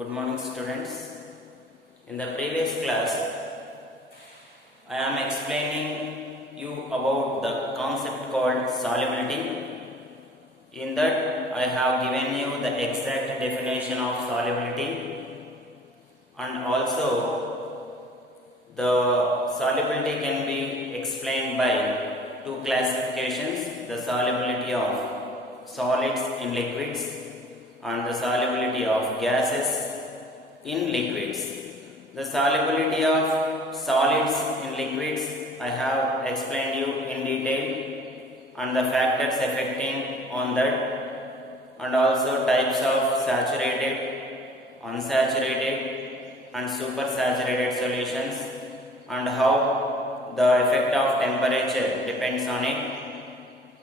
Good morning, students. In the previous class, I am explaining you about the concept called solubility. In that, I have given you the exact definition of solubility, and also the solubility can be explained by two classifications: the solubility of solids in liquids and the solubility of gases in liquids. The solubility of solids in liquids I have explained you in detail, and the factors affecting on that, and also types of saturated, unsaturated and supersaturated solutions, and how the effect of temperature depends on it,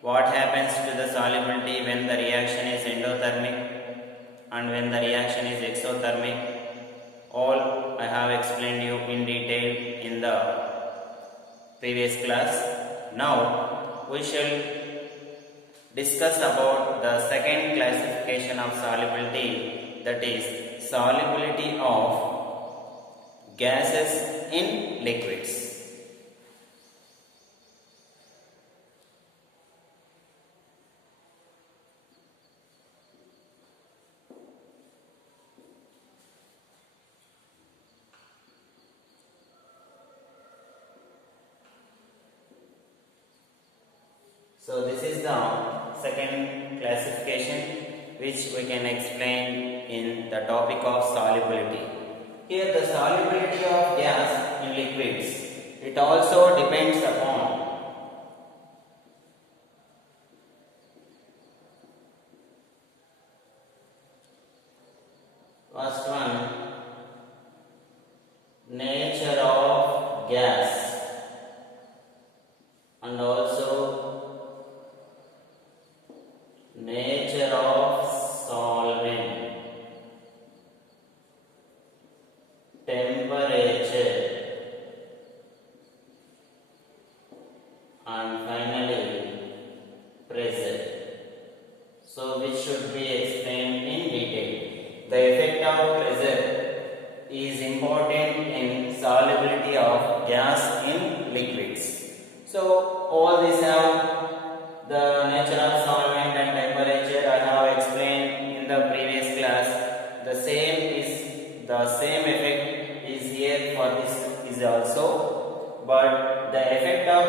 what happens to the solubility when the reaction is endothermic and when the reaction is exothermic. All I have explained you in detail in the previous class. Now we shall discuss about the second classification of solubility, that is solubility of gases in liquids. So this is the second classification which we can explain in the topic of solubility. Here the solubility of gas in liquids, it also depends upon first one, nature of gas, and also nature of solvent, temperature, and finally pressure. So which should be explained in detail. The effect of pressure is important in solubility of gas in liquids. So all these have the nature of solvent and temperature I have explained in the previous class. The same effect is here for this is also, but the effect of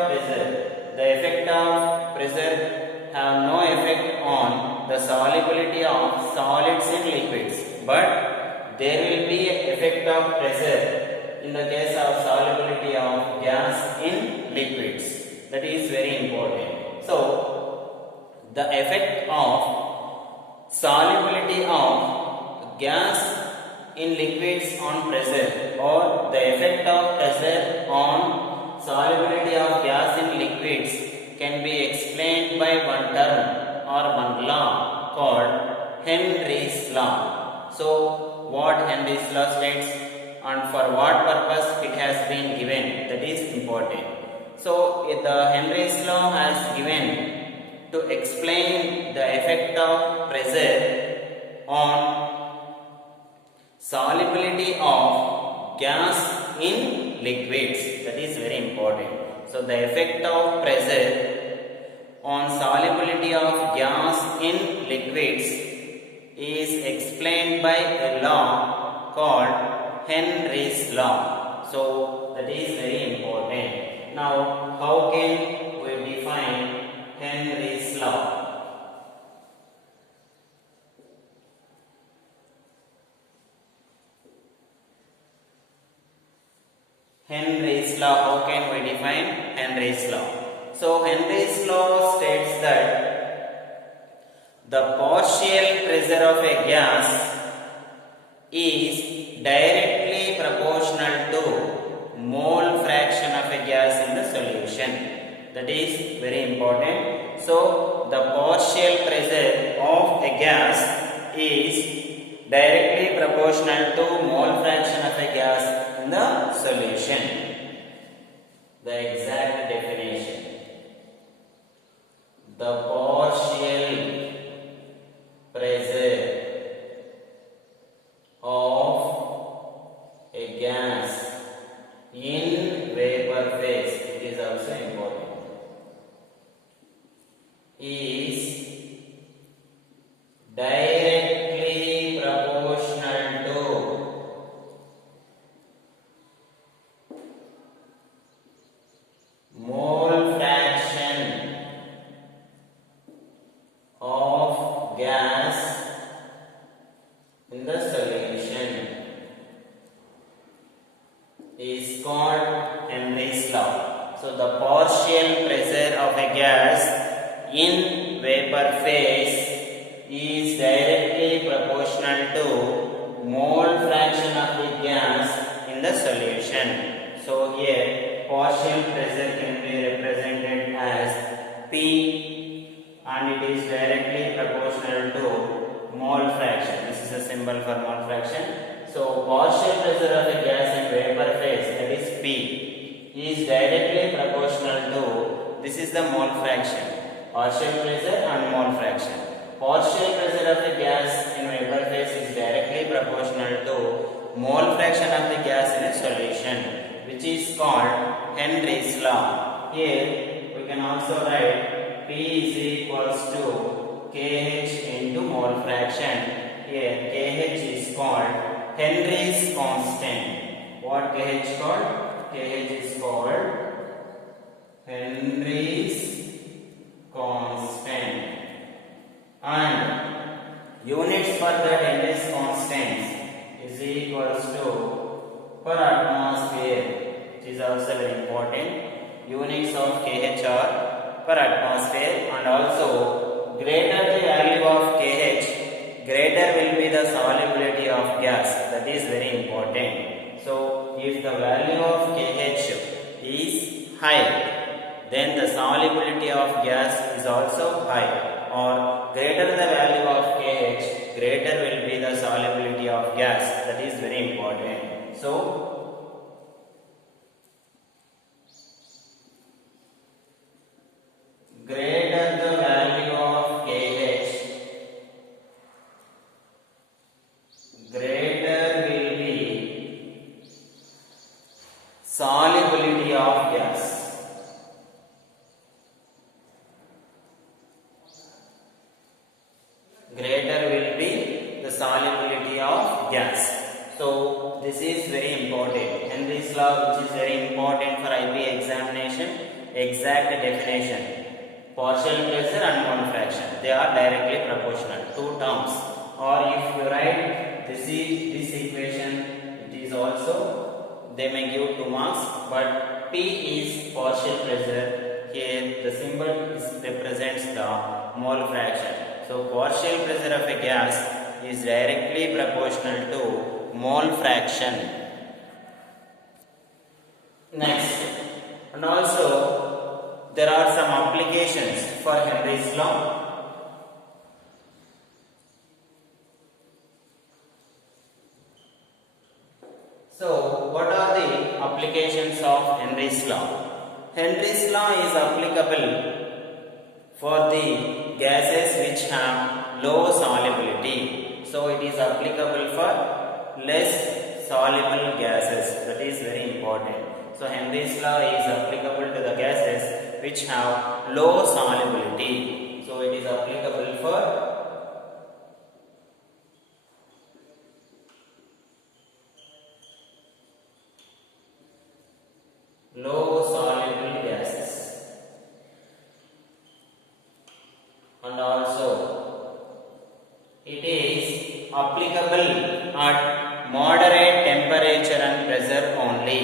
pressure have no effect on the solubility of solids in liquids, but there will be an effect of pressure in the case of solubility of gas in liquids. That is very important. So the effect of solubility of gas in liquids on pressure, or the effect of pressure on solubility of gas in liquids, can be explained by one term or one law called Henry's law. So what Henry's law states and for what purpose it has been given, that is important. So the Henry's law has given to explain the effect of pressure on solubility of gas in liquids. That is very important. So the effect of pressure on solubility of gas in liquids is explained by a law called Henry's law. So that is very important. Now how can we define Henry's law? Henry's law, how can we define Henry's law? So Henry's law states that the partial pressure of a gas is directly proportional to mole fraction of a gas in the solution. That is very important. So the partial pressure of a gas is directly proportional to mole fraction of a gas in the solution. The exact definition: the partial pressure of is directly proportional to mole fraction of gas in the solution is called Henry's law. So the partial pressure of a gas in vapor phase is directly proportional to mole fraction of the gas in the solution. So here partial pressure can be represented as P and it is directly proportional to mole fraction. This is a symbol for mole fraction. So partial pressure of a gas in vapor phase, that is P, is directly proportional to, this is the mole fraction, partial pressure and mole fraction. Partial pressure of the gas in vapor phase is directly proportional to mole fraction of the gas in a solution, which is called Henry's law. Here we can also write P is equals to Kh into mole fraction. Here Kh is called Henry's constant. What Kh called? Kh is called Henry's constant. And units for that Henry's constant is equals to per atmosphere, which is also very important. Units of Kh are per atmosphere, and also greater the value of Kh, greater will be the solubility of gas. That is very important. So if the value of Kh is high, then the solubility of gas is also high, or greater the value of Kh, greater will be the solubility of gas. That is very important. So greater the value of Kh, greater will be solubility of gas. Greater will be the solubility of gas. So this is very important. Henry's law, which is very important for IB examination, exact definition. Partial pressure and mole fraction, they are directly proportional, two terms. Or if you write this equation, it is also, they may give 2 marks, but P is partial pressure. Here the symbol represents the mole fraction. So partial pressure of a gas is directly proportional to mole fraction. Next, and also there are some applications for Henry's law. So what are the applications of Henry's law? Henry's law is applicable for the gases which have low solubility. So it is applicable for less soluble gases. That is very important. So Henry's law is applicable to the gases which have low solubility. So it is applicable for low soluble gases. And also it is applicable at moderate temperature and pressure only.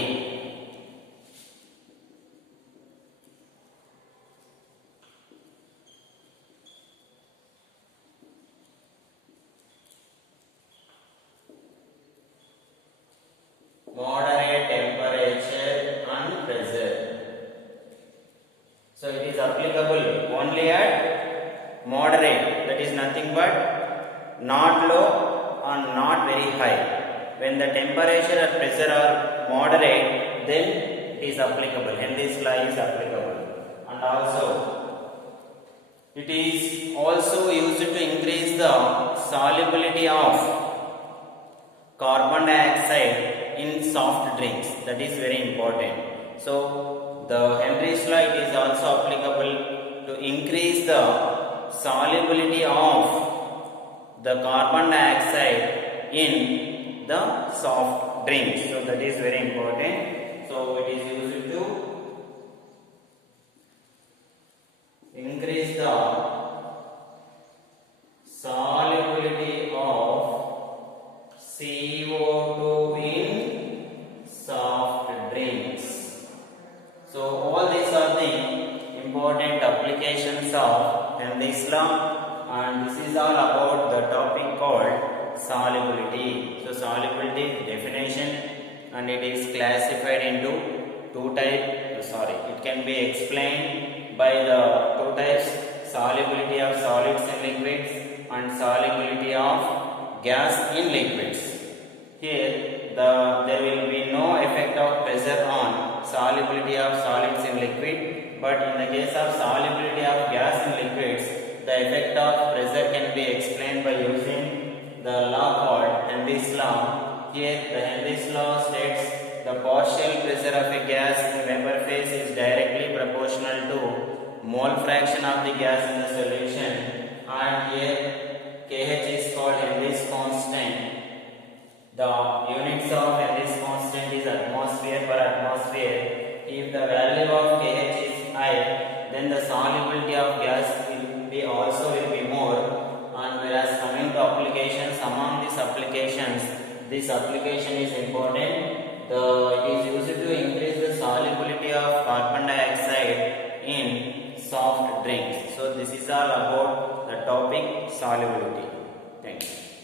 Moderate temperature and pressure. So it is applicable only at moderate, that is nothing but not low and not very high. When the temperature and pressure are moderate, then it is applicable. Henry's law is applicable. And also it is also used to increase the solubility of carbon dioxide in soft drinks. That is very important. So the Henry's law, it is also applicable to increase the solubility of the carbon dioxide in the soft drinks. So that is very important. So it is used to increase the solubility of CO2 in soft drinks. So all these are the important applications of Henry's law, and this is all about the topic called solubility. So solubility definition, and it is classified into it can be explained by the two types: solubility of solids in liquids and solubility of gas in liquids. Here there will be no effect of pressure on solubility of solids in liquid, but in the case of solubility of gas in liquids, the effect of pressure can be explained by using the law called Henry's law. Here the Henry's law states the partial pressure of a gas in vapor phase is directly proportional to mole fraction of the gas in the solution, and here Kh is called Henry's constant. The units of Henry's constant is atmosphere per atmosphere. If the value of Kh is high, then the solubility of gas will be more. And whereas coming to applications, among these applications, this application is important. It is used to increase the solubility of carbon dioxide in soft drinks. So this is all about the topic solubility. Thank you.